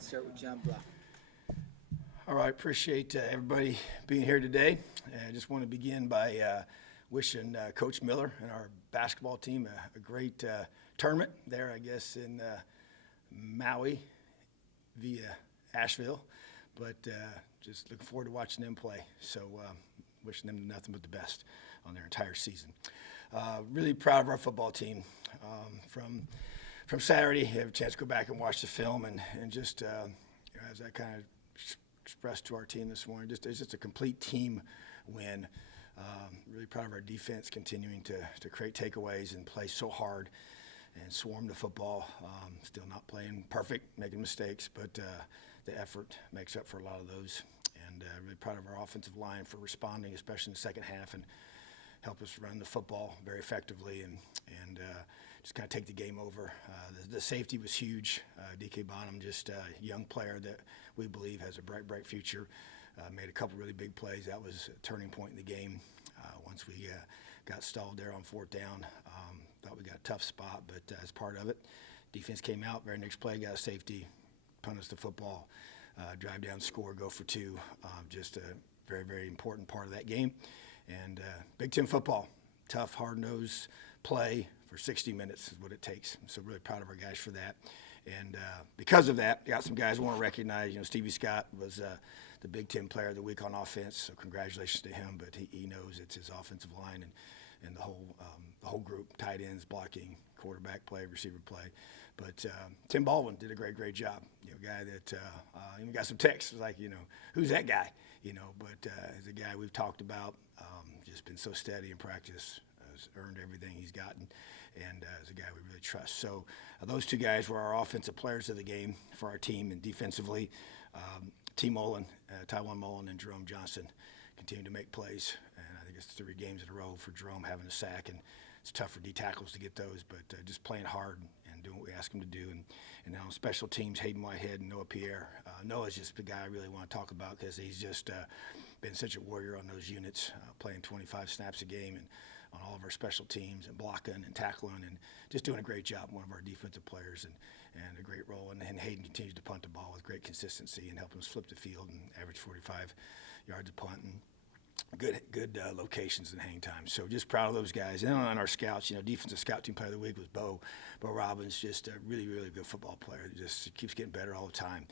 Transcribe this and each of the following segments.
and start with John Blah. All right, appreciate everybody being here today. I just want to begin by wishing Coach Miller and our basketball team a great tournament there, I guess, in Maui via Asheville. But just looking forward to watching them play. So wishing them nothing but the best on their entire season. Really proud of our football team. From Saturday, I have a chance to go back and watch the film and just as I kind of expressed to our team this morning, it's just a complete team win. Really proud of our defense continuing to create takeaways and play so hard and swarm the football. Still not playing perfect, making mistakes, but the effort makes up for a lot of those. And really proud of our offensive line for responding, especially in the second half, and help us run the football very effectively and just kind of take the game over. The safety was huge. DK Bonham, just a young player that we believe has a bright future. Made a couple really big plays. That was a turning point in the game. Once we got stalled there on fourth down, thought we got a tough spot, but as part of it, defense came out. Very next play, got a safety, punt us the football, drive down, score, go for two. Just a very important part of that game. And Big Ten football, tough, hard-nosed play for 60 minutes is what it takes. So really proud of our guys for that. And because of that, got some guys I want to recognize. Stevie Scott was the Big Ten Player of the Week on offense, so congratulations to him. But he knows it's his offensive line and the whole group, tight ends, blocking, quarterback play, receiver play. But Tim Baldwin did a great job. A guy that even got some texts like, who's that guy? But as a guy we've talked about, just been so steady in practice, has earned everything he's gotten, and as a guy we really trust. So those two guys were our offensive players of the game for our team, and defensively, Tywone Mullen and Jerome Johnson continue to make plays, and I think it's 3 games in a row for Jerome having a sack, and it's tough for D tackles to get those, but just playing hard and doing what we ask him to do. And now on special teams, Hayden Whitehead and Noah Pierre. Noah's just the guy I really want to talk about because he's just been such a warrior on those units, playing 25 snaps a game and on all of our special teams and blocking and tackling and just doing a great job. One of our defensive players and a great role. And Hayden continues to punt the ball with great consistency and helping us flip the field and average 45 yards a punt and good locations and hang time. So just proud of those guys. And on our scouts, defensive scout team player of the week was Bo Robbins, just a really good football player. Just keeps getting better all the time.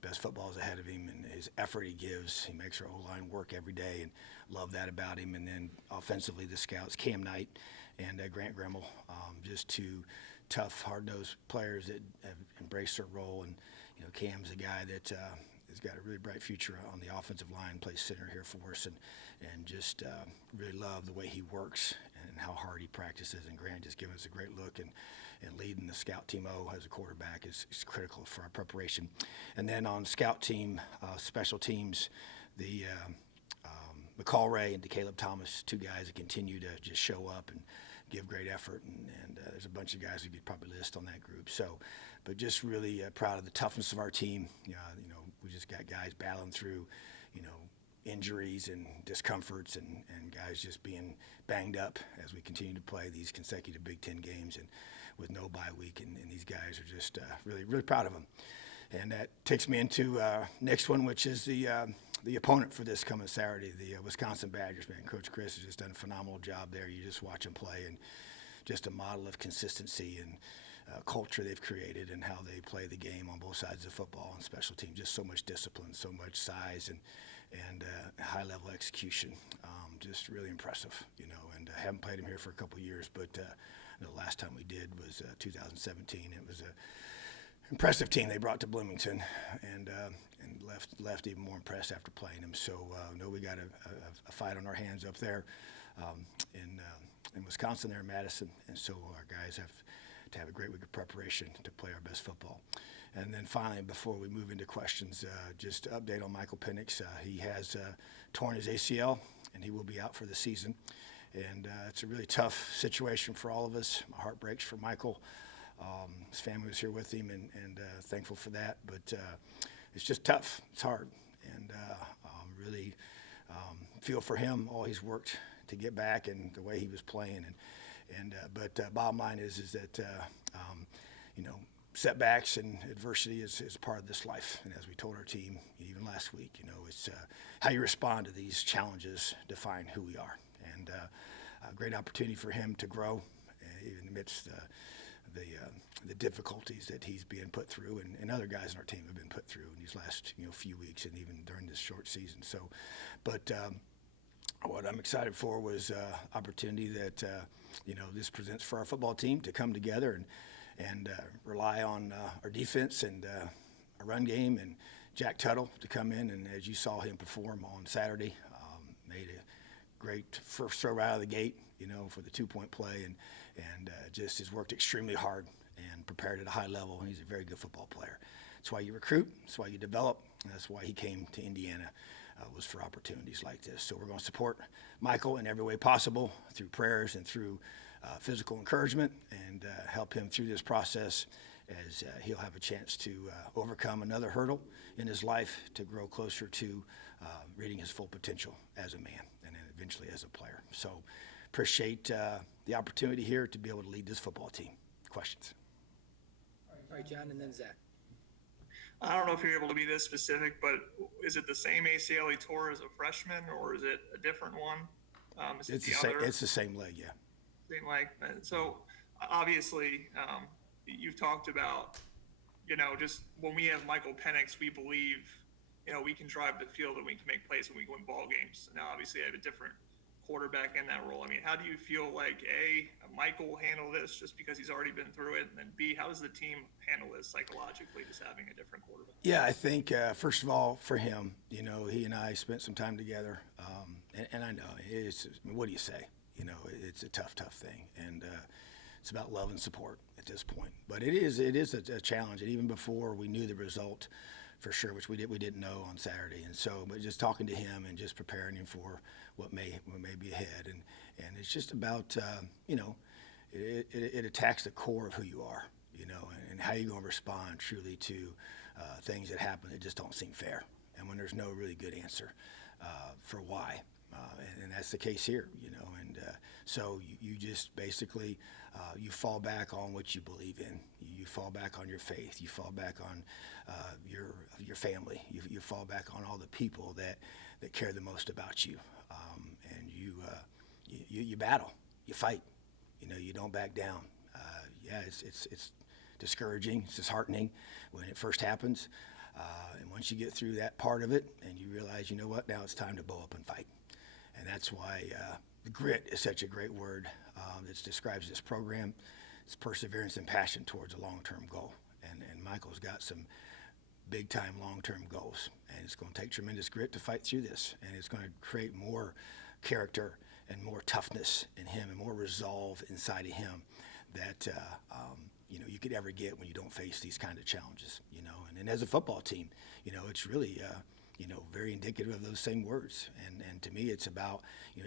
Best football is ahead of him, and his effort he gives. He makes our O-line work every day, and love that about him. And then offensively, the scouts, Cam Knight and Grant Gremmel, just 2 tough, hard-nosed players that have embraced their role. And Cam's a guy that has got a really bright future on the offensive line, plays center here for us, and just really love the way he works and how hard he practices. And Grant just giving us a great look and leading the scout team as a quarterback is critical for our preparation. And then on scout team, special teams, the McCall Ray and DeCaleb Thomas, 2 guys that continue to just show up and give great effort. And there's a bunch of guys we could probably list on that group. So, but just really proud of the toughness of our team. We just got guys battling through, injuries and discomforts and guys just being banged up as we continue to play these consecutive Big Ten games and with no bye week, and these guys are just really proud of them. And that takes me into next one, which is the opponent for this coming Saturday, the Wisconsin Badgers. Man, Coach Chris has just done a phenomenal job there. You just watch them play, and just a model of consistency and culture they've created and how they play the game on both sides of football and special teams. Just so much discipline, so much size, and high-level execution. Just really impressive, and I haven't played him here for a couple of years, but the last time we did was 2017. It was an impressive team they brought to Bloomington, and left even more impressed after playing them. So we got a fight on our hands up there in Wisconsin, there in Madison, and so our guys have to have a great week of preparation to play our best football. And then finally, before we move into questions, just to update on Michael Penix. He has torn his ACL, and he will be out for the season. And it's a really tough situation for all of us. My heart breaks for Michael. His family was here with him, and thankful for that. But it's just tough. It's hard. And really feel for him, all he's worked to get back and the way he was playing. But bottom line is that setbacks and adversity is part of this life. And as we told our team even last week, it's how you respond to these challenges define who we are. And a great opportunity for him to grow even amidst the difficulties that he's being put through, and other guys on our team have been put through in these last few weeks and even during this short season. So, but what I'm excited for was opportunity that this presents for our football team to come together and rely on our defense and our run game, and Jack Tuttle to come in, and as you saw him perform on Saturday, made a great first throw out of the gate, for the 2-point play, and just has worked extremely hard and prepared at a high level, and he's a very good football player. That's why you recruit, that's why you develop, and that's why he came to Indiana, was for opportunities like this. So we're going to support Michael in every way possible through prayers and through physical encouragement, and help him through this process as he'll have a chance to overcome another hurdle in his life to grow closer to reaching his full potential as a man and then eventually as a player. So appreciate the opportunity here to be able to lead this football team. Questions? All right, John, and then Zach. I don't know if you're able to be this specific, but is it the same ACL he tore as a freshman, or is it a different one? It's the same leg, yeah. Same leg. So obviously, you've talked about, just when we have Michael Penix, we believe, we can drive the field and we can make plays and we can win ball games. Now, obviously, I have a different quarterback in that role. I mean, how do you feel like, A, Michael will handle this just because he's already been through it, and then B, how does the team handle this psychologically, just having a different quarterback? Yeah, I think, first of all, for him, he and I spent some time together, and I know, what do you say? It's a tough thing, and it's about love and support at this point. But it is a challenge, and even before we knew the result, for sure, which we didn't know on Saturday. And so, but just talking to him and just preparing him for what may be ahead, and it's just about it attacks the core of who you are, and how you're going to respond truly to things that happen that just don't seem fair, and when there's no really good answer for why, and that's the case here, and so you just basically you fall back on what you believe in. You fall back on your faith. You fall back on your family. You fall back on all the people that care the most about you, and you battle. You fight. You don't back down. It's discouraging. It's disheartening when it first happens, and once you get through that part of it, and you realize, now it's time to bow up and fight, and that's why the grit is such a great word that describes this program. It's perseverance and passion towards a long-term goal. And Michael's got some big-time long-term goals. And it's going to take tremendous grit to fight through this. And it's going to create more character and more toughness in him and more resolve inside of him that, you could ever get when you don't face these kind of challenges, And as a football team, it's really, very indicative of those same words. And to me, it's about,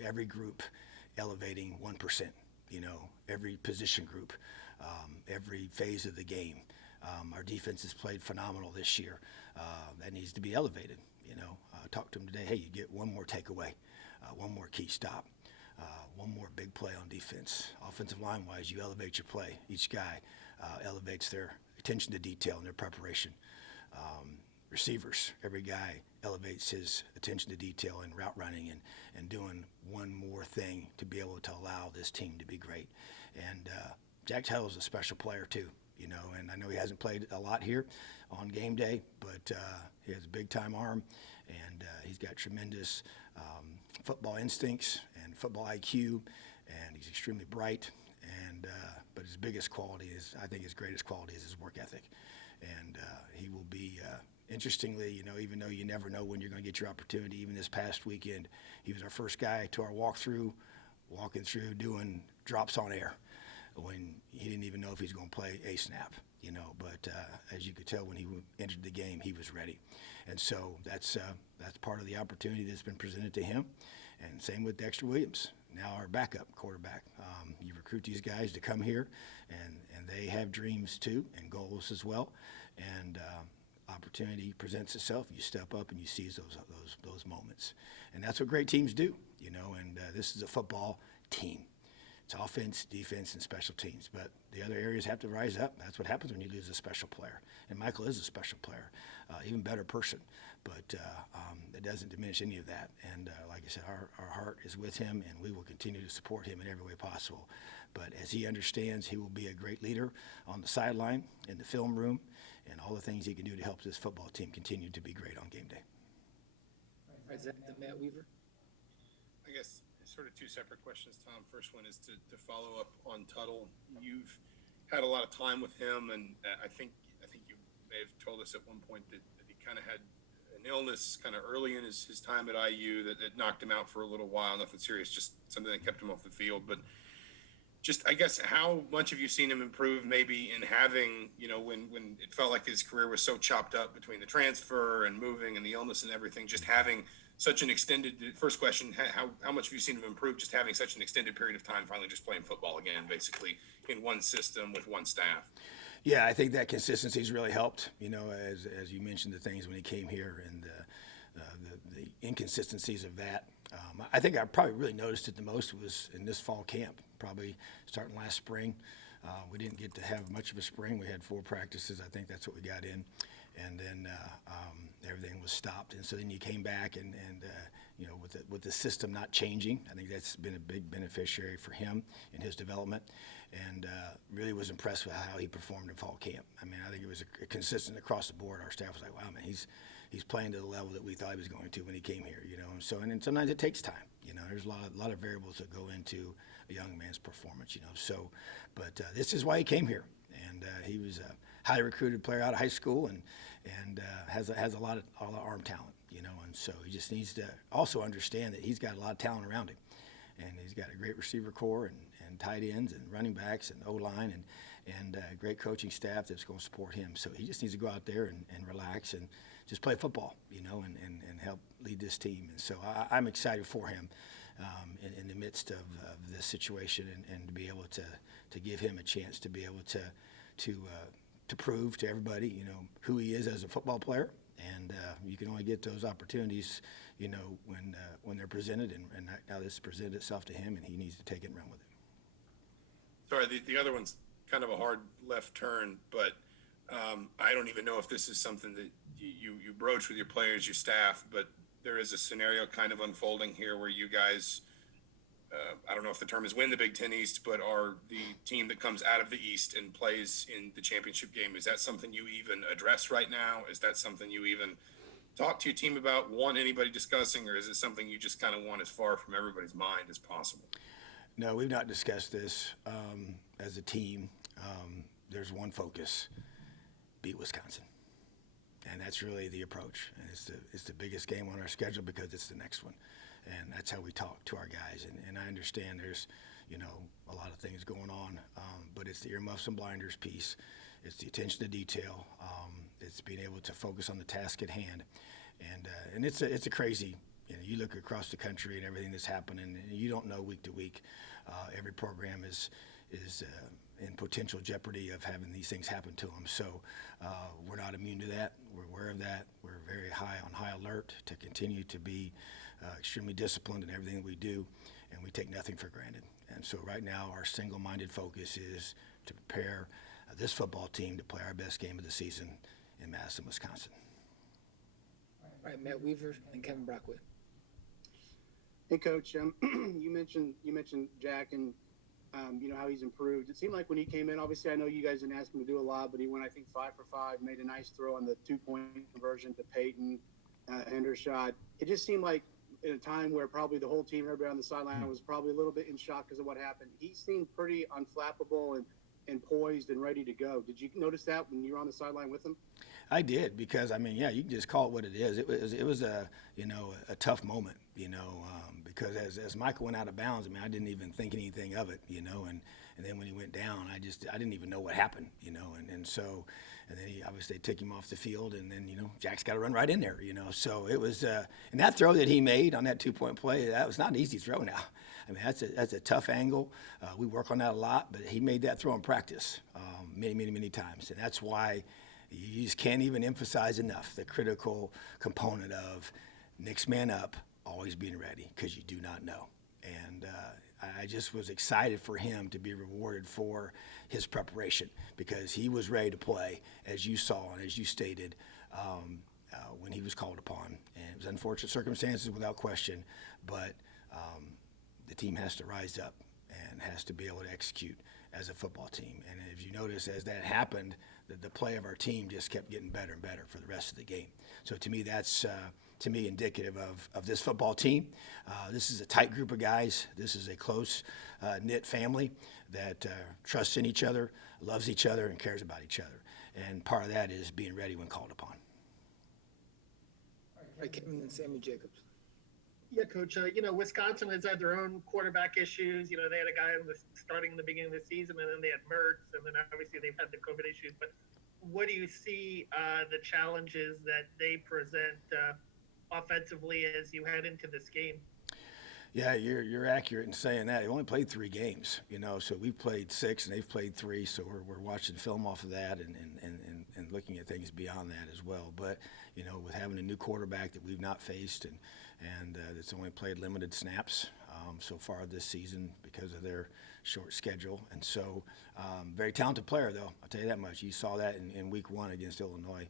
every group elevating 1%, every position group, every phase of the game. Our defense has played phenomenal this year. That needs to be elevated. I talked to him today. Hey, you get one more takeaway, one more key stop, one more big play on defense. Offensive line-wise, you elevate your play. Each guy elevates their attention to detail and their preparation. Receivers, every guy elevates his attention to detail and route running and doing one more thing to be able to allow this team to be great. And Jack Tuttle is a special player too, and I know he hasn't played a lot here on game day, but he has a big-time arm, and he's got tremendous football instincts and football IQ, and he's extremely bright. And but his biggest quality is, I think his greatest quality is his work ethic. And he will be, interestingly, even though you never know when you're going to get your opportunity, even this past weekend, he was our first guy to our walking through doing drops on air when he didn't even know if he was going to play a snap, but as you could tell when he entered the game, he was ready. And so that's part of the opportunity that's been presented to him. And same with Dexter Williams, now our backup quarterback. You recruit these guys to come here, and they have dreams too and goals as well. And opportunity presents itself. You step up and you seize those moments, and that's what great teams do. And this is a football team. It's offense, defense, and special teams. But the other areas have to rise up. That's what happens when you lose a special player. And Michael is a special player, even better person. But it doesn't diminish any of that. And like I said, our heart is with him, and we will continue to support him in every way possible. But as he understands, he will be a great leader on the sideline, in the film room, and all the things he can do to help this football team continue to be great on game day. All right, Zach, then Matt Weaver. I guess sort of two separate questions, Tom. First one is to follow up on Tuttle. You've had a lot of time with him, and I think you may have told us at one point that he kind of had an illness kind of early in his time at IU that knocked him out for a little while. Nothing serious, just something that kept him off the field. But just, I guess, how much have you seen him improve maybe in having, when it felt like his career was so chopped up between the transfer and moving and the illness and everything, just having such an extended, first question, how much have you seen him improve just having such an extended period of time finally just playing football again, basically in one system with one staff? Yeah, I think that consistency's really helped, as you mentioned the things when he came here and the inconsistencies of that. I think I probably really noticed it the most was in this fall camp, probably starting last spring. We didn't get to have much of a spring. We had 4 practices. I think that's what we got in. And then everything was stopped. And so then you came back and with the system not changing, I think that's been a big beneficiary for him in his development. And really was impressed with how he performed in fall camp. I mean, I think it was consistent across the board. Our staff was like, wow, man, he's playing to the level that we thought he was going to when he came here, And so, and then sometimes it takes time, There's a lot of variables that go into a young man's performance, So, but this is why he came here, and he was a highly recruited player out of high school, and has a lot of arm talent, And so he just needs to also understand that he's got a lot of talent around him, and he's got a great receiver core and tight ends and running backs and O-line and great coaching staff that's going to support him. So he just needs to go out there and relax and just play football, and help lead this team. And so I'm excited for him in the midst of this situation and to be able to give him a chance to be able to prove to everybody, who he is as a football player. And you can only get those opportunities, when they're presented. And now this presented itself to him, and he needs to take it and run with it. Sorry, the other one's kind of a hard left turn, but I don't even know if this is something that you broach with your players, your staff, but there is a scenario kind of unfolding here where you guys, I don't know if the term is win the Big Ten East, but are the team that comes out of the East and plays in the championship game. Is that something you even address right now? Is that something you even talk to your team about, want anybody discussing, or is it something you just kind of want as far from everybody's mind as possible? No, we've not discussed this as a team. There's one focus: beat Wisconsin, and that's really the approach. And it's the biggest game on our schedule because it's the next one, and that's how we talk to our guys. And I understand there's a lot of things going on, but it's the earmuffs and blinders piece. It's the attention to detail. It's being able to focus on the task at hand, and it's a crazy. You look across the country and everything that's happening, and you don't know week to week. Every program is in potential jeopardy of having these things happen to them. So we're not immune to that. We're aware of that. We're very on high alert to continue to be extremely disciplined in everything that we do, and we take nothing for granted. And so right now our single-minded focus is to prepare this football team to play our best game of the season in Madison, Wisconsin. All right, Matt Weaver and Kevin Brockway. Hey, Coach. You mentioned Jack and how he's improved. It seemed like when he came in, obviously I know you guys didn't ask him to do a lot, but he went, I think, 5 for 5, made a nice throw on the 2-point conversion to Peyton Hendershot. It just seemed like in a time where probably the whole team, everybody on the sideline was probably a little bit in shock because of what happened. He seemed pretty unflappable and poised and ready to go. Did you notice that when you were on the sideline with him? I did, because you can just call it what it is. It was a tough moment, because as Michael went out of bounds, I didn't even think anything of it, and then when he went down, I didn't even know what happened, and so then he obviously took him off the field, and then Jack's got to run right in there, so it was and that throw that he made on that 2-point play, that was not an easy throw now. That's a tough angle. We work on that a lot, but he made that throw in practice many times, and that's why you just can't even emphasize enough the critical component of next man up, always being ready, because you do not know. And I just was excited for him to be rewarded for his preparation because he was ready to play, as you saw and as you stated, when he was called upon. And it was unfortunate circumstances without question, but the team has to rise up and has to be able to execute as a football team. And as you notice, as that happened, the play of our team just kept getting better and better for the rest of the game. So to me, that's indicative of this football team. This is a tight group of guys. This is a close knit family that trusts in each other, loves each other, and cares about each other. And part of that is being ready when called upon. All right, Kevin and Sammy Jacobs. Yeah, Coach. Wisconsin has had their own quarterback issues. They had a guy starting in the beginning of the season, and then they had Mertz, and then obviously they've had the COVID issues. But what do you see the challenges that they present offensively as you head into this game? Yeah, you're accurate in saying that. They've only played 3 games, so we've played 6 and they've played 3, so we're watching film off of that and looking at things beyond that as well. But, with having a new quarterback that we've not faced and that's only played limited snaps so far this season because of their short schedule. And so, very talented player, though, I'll tell you that much. You saw that in week 1 against Illinois.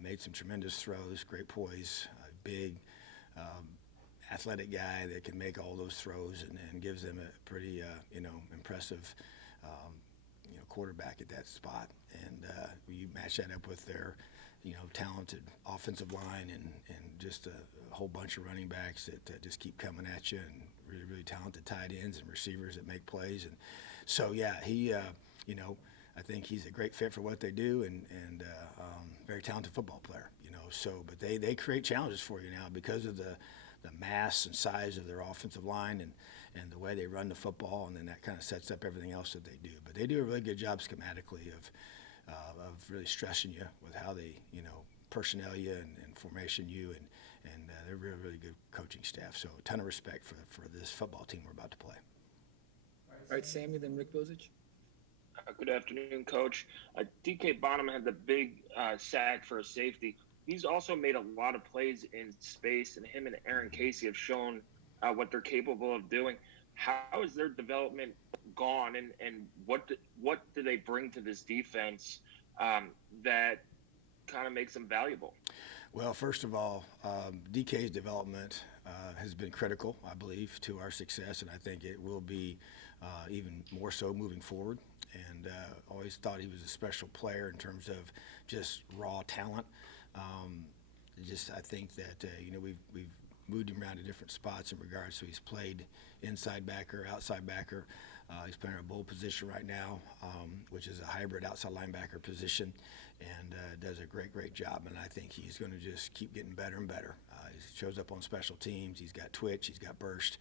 Made some tremendous throws, great poise, big, athletic guy that can make all those throws and gives them a pretty, impressive, quarterback at that spot. And you match that up with their, talented offensive line and just a whole bunch of running backs that just keep coming at you, and really, really talented tight ends and receivers that make plays. And so, yeah, he, I think he's a great fit for what they do and very talented football player, So, but they create challenges for you now because of the mass and size of their offensive line and the way they run the football, and then that kind of sets up everything else that they do. But they do a really good job schematically of really stressing you with how they, personnel you and formation you, and they're really, really good coaching staff. So a ton of respect for this football team we're about to play. All right, Sammy, then Rick Bozich. Good afternoon, Coach. DK Bonham had the big sack for a safety. He's also made a lot of plays in space, and him and Aaron Casey have shown what they're capable of doing. How has their development gone, and what do they bring to this defense that kind of makes them valuable? Well, first of all, DK's development has been critical, I believe, to our success, and I think it will be even more so moving forward. And always thought he was a special player in terms of just raw talent. I think that we've moved him around to different spots in regards to he's played inside backer, outside backer. He's playing a bull position right now, which is a hybrid outside linebacker position, and does a great job. And I think he's going to just keep getting better and better. He shows up on special teams. He's got twitch. He's got burst.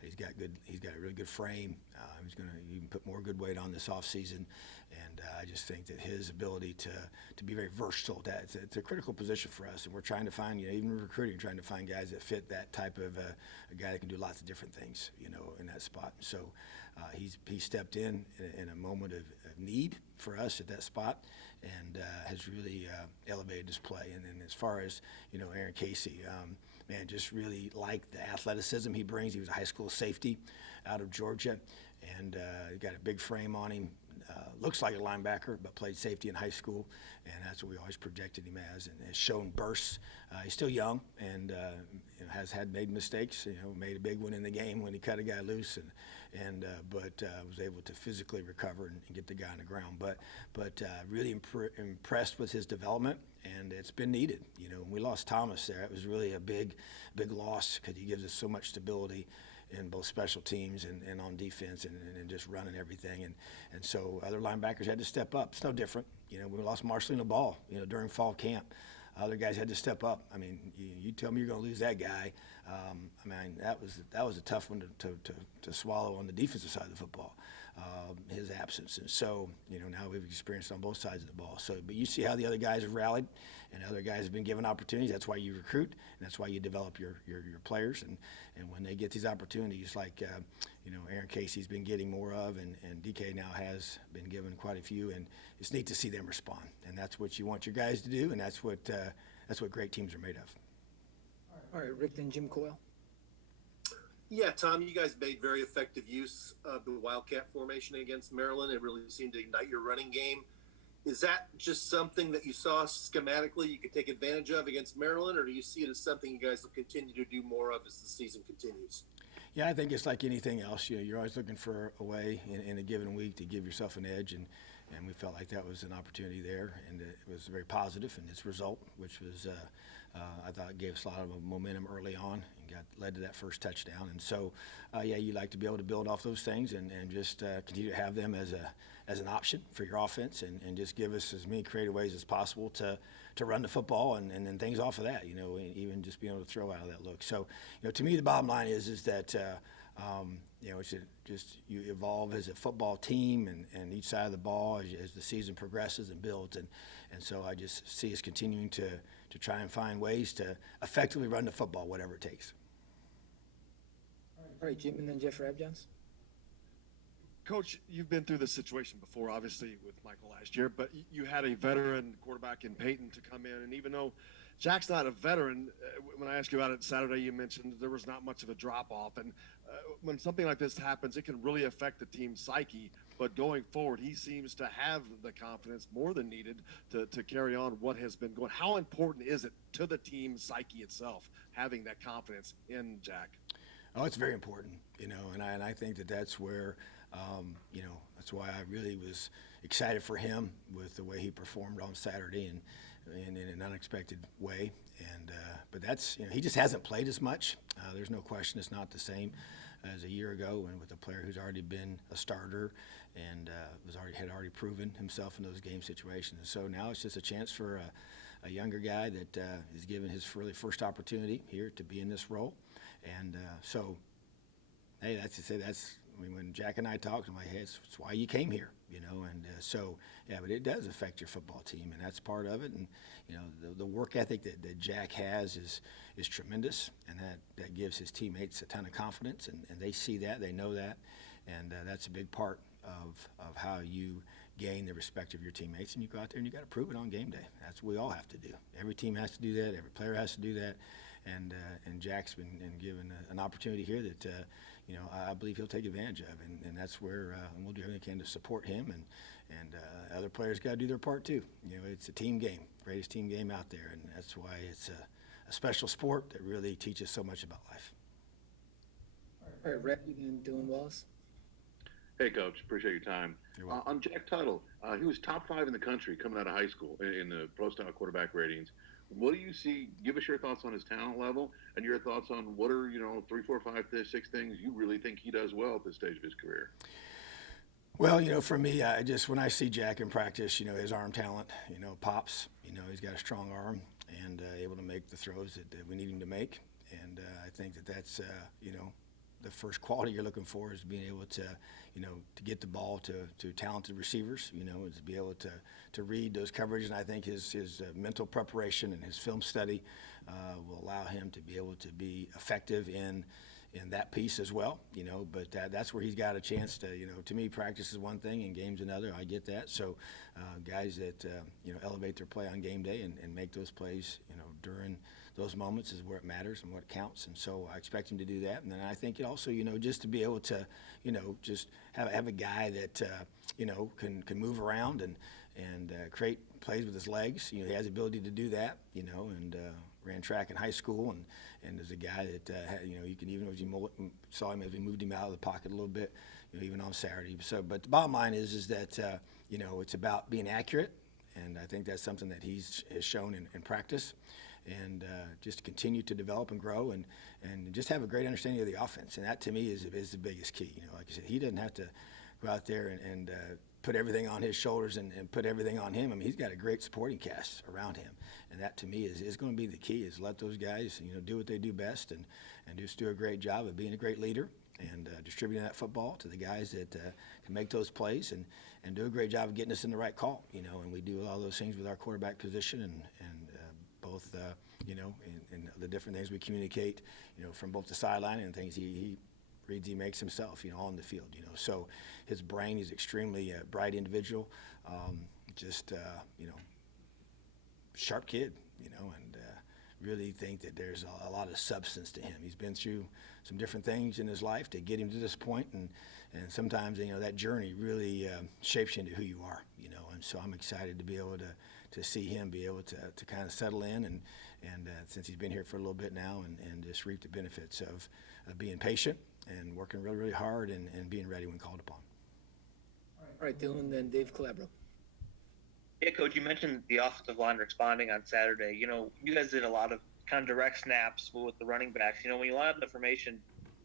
He's got a really good frame. He's going to even put more good weight on this offseason. And I just think that his ability to be very versatile, it's a critical position for us. And we're trying to find, even recruiting, trying to find guys that fit that type of a guy that can do lots of different things, in that spot. So he stepped in a moment of need for us at that spot and has really elevated his play. And then as far as, Aaron Casey, man, just really like the athleticism he brings. He was a high school safety out of Georgia, and he got a big frame on him. Looks like a linebacker, but played safety in high school, and that's what we always projected him as, and has shown bursts. He's still young and has made mistakes. Made a big one in the game when he cut a guy loose, but was able to physically recover and get the guy on the ground. But really impressed with his development, and it's been needed. When we lost Thomas there, it was really a big loss because he gives us so much stability in both special teams and on defense and just running everything. And so other linebackers had to step up. It's no different. We lost Marcelino Ball, during fall camp. Other guys had to step up. I mean, you tell me you're going to lose that guy. That was a tough one to swallow on the defensive side of the football, his absence. And so, now we've experienced on both sides of the ball. So, but you see how the other guys have rallied, and other guys have been given opportunities. That's why you recruit, and that's why you develop your players. And when they get these opportunities, like Aaron Casey's been getting more of, and DK now has been given quite a few, and it's neat to see them respond. And that's what you want your guys to do, and that's what great teams are made of. All right, Rick, then Jim Coyle. Yeah, Tom, you guys made very effective use of the Wildcat formation against Maryland. It really seemed to ignite your running game. Is that just something that you saw schematically you could take advantage of against Maryland, or do you see it as something you guys will continue to do more of as the season continues? Yeah, I think it's like anything else. You know, you're always looking for a way in a given week to give yourself an edge, and we felt like that was an opportunity there, and it was very positive in its result, which was I thought gave us a lot of momentum early on and led to that first touchdown. And so, yeah, you like to be able to build off those things and just continue to have them as an option for your offense, and just give us as many creative ways as possible to run the football and then things off of that, you know, even just being able to throw out of that look. So, you know, to me, the bottom line is that, you know, it's just you evolve as a football team and each side of the ball as the season progresses and builds. And so I just see us continuing to try and find ways to effectively run the football, whatever it takes. All right, Jim, and then Jeff Rabjohns. Coach, you've been through this situation before, obviously, with Michael last year, but you had a veteran quarterback in Peyton to come in, and even though Jack's not a veteran, when I asked you about it Saturday, you mentioned there was not much of a drop-off, and when something like this happens, it can really affect the team's psyche, but going forward, he seems to have the confidence more than needed to carry on what has been going. How important is it to the team's psyche itself, having that confidence in Jack? Oh, it's very important, you know, and I think that's where, you know, that's why I really was excited for him with the way he performed on Saturday and in an unexpected way. And but that's, you know, he just hasn't played as much. There's no question it's not the same as a year ago, and with a player who's already been a starter and had already proven himself in those game situations. And so now it's just a chance for a younger guy that is given his really first opportunity here to be in this role. And so, hey, I mean, when Jack and I talked, I'm like, hey, it's why you came here, you know. And so, yeah, but it does affect your football team, and that's part of it. And, you know, the work ethic that Jack has is tremendous, and that gives his teammates a ton of confidence, and they see that, they know that, and that's a big part of how you gain the respect of your teammates. And you go out there and you got to prove it on game day. That's what we all have to do. Every team has to do that. Every player has to do that. And Jack's been given an opportunity here that you know, I believe he'll take advantage of, and that's where and we'll do everything we can to support him, and other players got to do their part too. You know, it's a team game, greatest team game out there, and that's why it's a special sport that really teaches so much about life. All right, Rep, and Dylan Wallace. Hey, Coach. Appreciate your time. On Jack Tuttle, he was top 5 in the country coming out of high school in the pro-style quarterback ratings. What do you see? Give us your thoughts on his talent level and your thoughts on what are, you know, 3, 4, 5, 6 things you really think he does well at this stage of his career. Well, you know, for me, when I see Jack in practice, you know, his arm talent, you know, pops. You know, he's got a strong arm and able to make the throws that we need him to make. And I think that's, you know, the first quality you're looking for is being able to, you know, to get the ball to talented receivers, you know, and to be able to read those coverages. And I think his mental preparation and his film study will allow him to be able to be effective in that piece as well, you know. But that's where he's got a chance to, you know, to me, practice is one thing and game's another. I get that. So guys that, you know, elevate their play on game day and make those plays, you know, during those moments is where it matters and what counts. And so I expect him to do that. And then I think also, you know, just to be able to, you know, just have a guy that, you know, can move around and create plays with his legs. You know, he has the ability to do that, you know, and ran track in high school and is a guy that, you know, you can even, as you saw him as we moved him out of the pocket a little bit, you know, even on Saturday. So, but the bottom line is that, you know, it's about being accurate. And I think that's something that has shown in practice. And just continue to develop and grow and just have a great understanding of the offense. And that, to me, is the biggest key. You know, like I said, he doesn't have to go out there and put everything on his shoulders and put everything on him. I mean, he's got a great supporting cast around him. And that, to me, is going to be the key, is let those guys, you know, do what they do best and just do a great job of being a great leader and distributing that football to the guys that can make those plays and do a great job of getting us in the right call, you know. And we do all those things with our quarterback position and both, you know, and the different things we communicate, you know, from both the sideline and things he reads, he makes himself, you know, on the field, you know. So his brain is extremely bright individual, you know, sharp kid, you know, and really think that there's a lot of substance to him. He's been through some different things in his life to get him to this point, and sometimes, you know, that journey really shapes you into who you are, you know. And so I'm excited to be able to see him be able to kind of settle in, and since he's been here for a little bit now, and just reap the benefits of being patient and working really, really hard and being ready when called upon. All right, Dylan, then Dave Calabro. Yeah, Coach, you mentioned the offensive line responding on Saturday. You know, you guys did a lot of kind of direct snaps with the running backs. You know, when you line up the formation,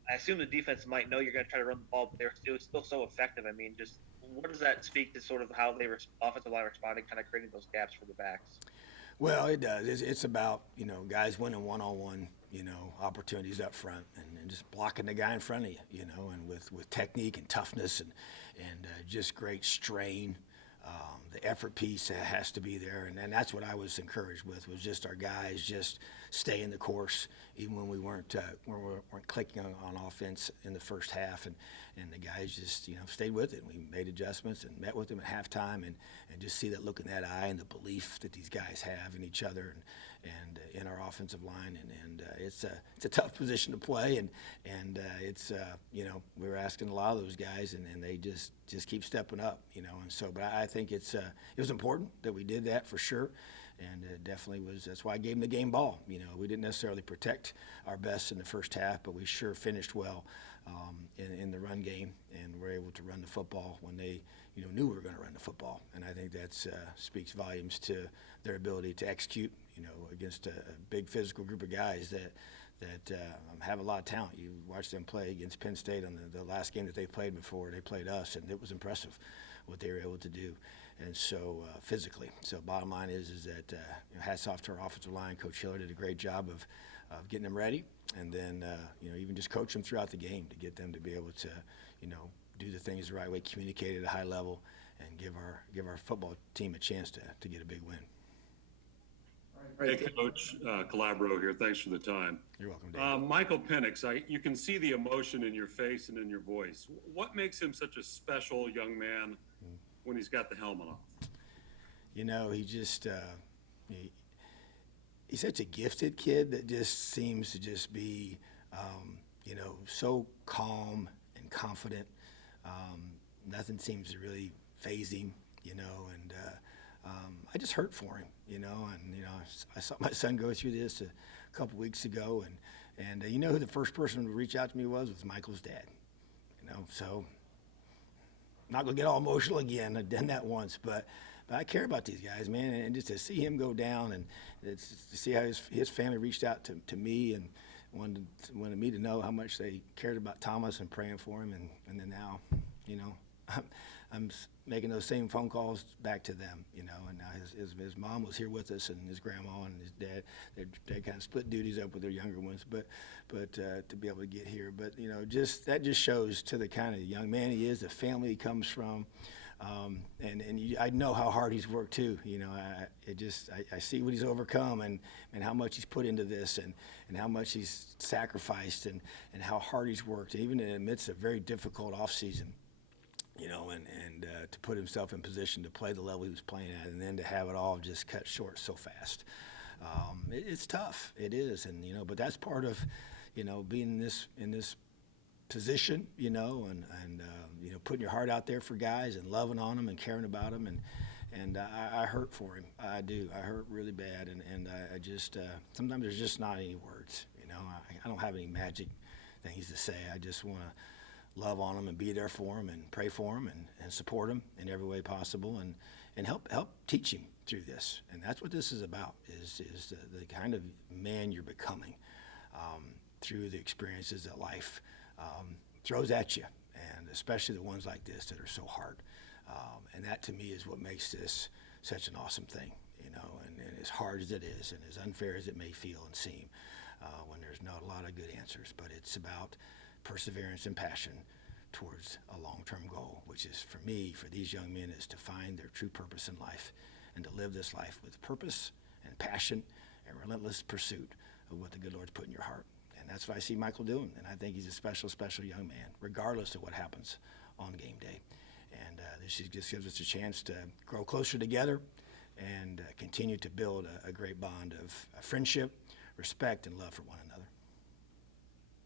I assume the defense might know you're going to try to run the ball, but it was still so effective. I mean, just what does that speak to sort of how they offensive line responding, kind of creating those gaps for the backs? Well, it does. It's about, you know, guys winning one-on-one, you know, opportunities up front, and just blocking the guy in front of you, you know, and with technique and toughness and just great strain. The effort piece has to be there, and that's what I was encouraged with, was just our guys just staying the course, even when we weren't clicking on offense in the first half, and the guys just, you know, stayed with it. We made adjustments and met with them at halftime, and just see that look in that eye and the belief that these guys have in each other and in our offensive line, and it's a tough position to play, and it's you know, we were asking a lot of those guys, and they just keep stepping up, you know. And so, but I think it was important that we did that for sure, and it definitely was. That's why I gave them the game ball. You know, we didn't necessarily protect our best in the first half, but we sure finished well in the run game, and were able to run the football when they, you know, knew we were going to run the football. And I think that speaks volumes to their ability to execute, you know, against a big physical group of guys that have a lot of talent. You watched them play against Penn State on the last game that they played before they played us, and it was impressive what they were able to do. And so physically. So bottom line is that you know, hats off to our offensive line. Coach Hiller did a great job of getting them ready, and then you know, even just coach them throughout the game to get them to be able to, you know, do the things the right way, communicate at a high level, and give our football team a chance to get a big win. All right, Hey, Coach Calabro here. Thanks for the time. You're welcome, Dave. Michael Penix, you can see the emotion in your face and in your voice. What makes him such a special young man when he's got the helmet on? You know, he just he's such a gifted kid that just seems to just be, you know, so calm and confident. Nothing seems to really faze him, you know, and I just hurt for him, you know, and, you know, I saw my son go through this a couple weeks ago, and you know who the first person to reach out to me was Michael's dad, you know, so I'm not gonna get all emotional again. I've done that once, but I care about these guys, man, and just to see him go down, and it's to see how his family reached out to me and wanted me to know how much they cared about Thomas and praying for him, and then now, you know, I'm making those same phone calls back to them, you know. And now his mom was here with us, and his grandma and his dad, they kind of split duties up with their younger ones, but to be able to get here, but you know, that just shows to the kind of young man he is, the family he comes from, I know how hard he's worked too. You know, I see what he's overcome and how much he's put into this, and how much he's sacrificed, and how hard he's worked, even in the midst of a very difficult off season. You know, and to put himself in position to play the level he was playing at, and then to have it all just cut short so fast. It's tough. It is, and you know, but that's part of, you know, being in this position, you know, and you know, putting your heart out there for guys and loving on them and caring about them, and I hurt for him. I do. I hurt really bad, and I just sometimes there's just not any words. You know, I don't have any magic things to say. I just want to love on them and be there for them and pray for them and support them in every way possible, and help teach him through this. And that's what this is about, is the kind of man you're becoming through the experiences that life throws at you, and especially the ones like this that are so hard. And that to me is what makes this such an awesome thing, you know, and as hard as it is and as unfair as it may feel and seem, when there's not a lot of good answers, but it's about perseverance and passion towards a long-term goal, which is, for me, for these young men, is to find their true purpose in life and to live this life with purpose and passion and relentless pursuit of what the good Lord's put in your heart. And that's what I see Michael doing, and I think he's a special, special young man, regardless of what happens on game day. And this just gives us a chance to grow closer together and continue to build a great bond of friendship, respect and love for one another.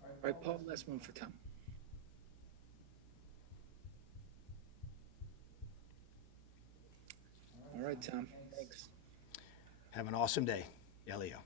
All right, Paul, last one for Tom. All right, Tom, thanks. Have an awesome day. Elio.